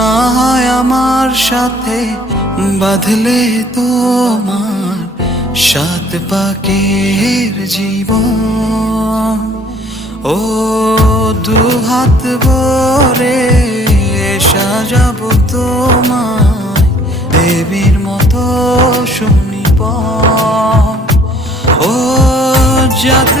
না হয় আমার সাথে বাঁধলে তোমার সাত পাকের জীবন। ও দুহাত ভরে সাজাবো তোমায় দেবীর মতো শুনিব। ও জাত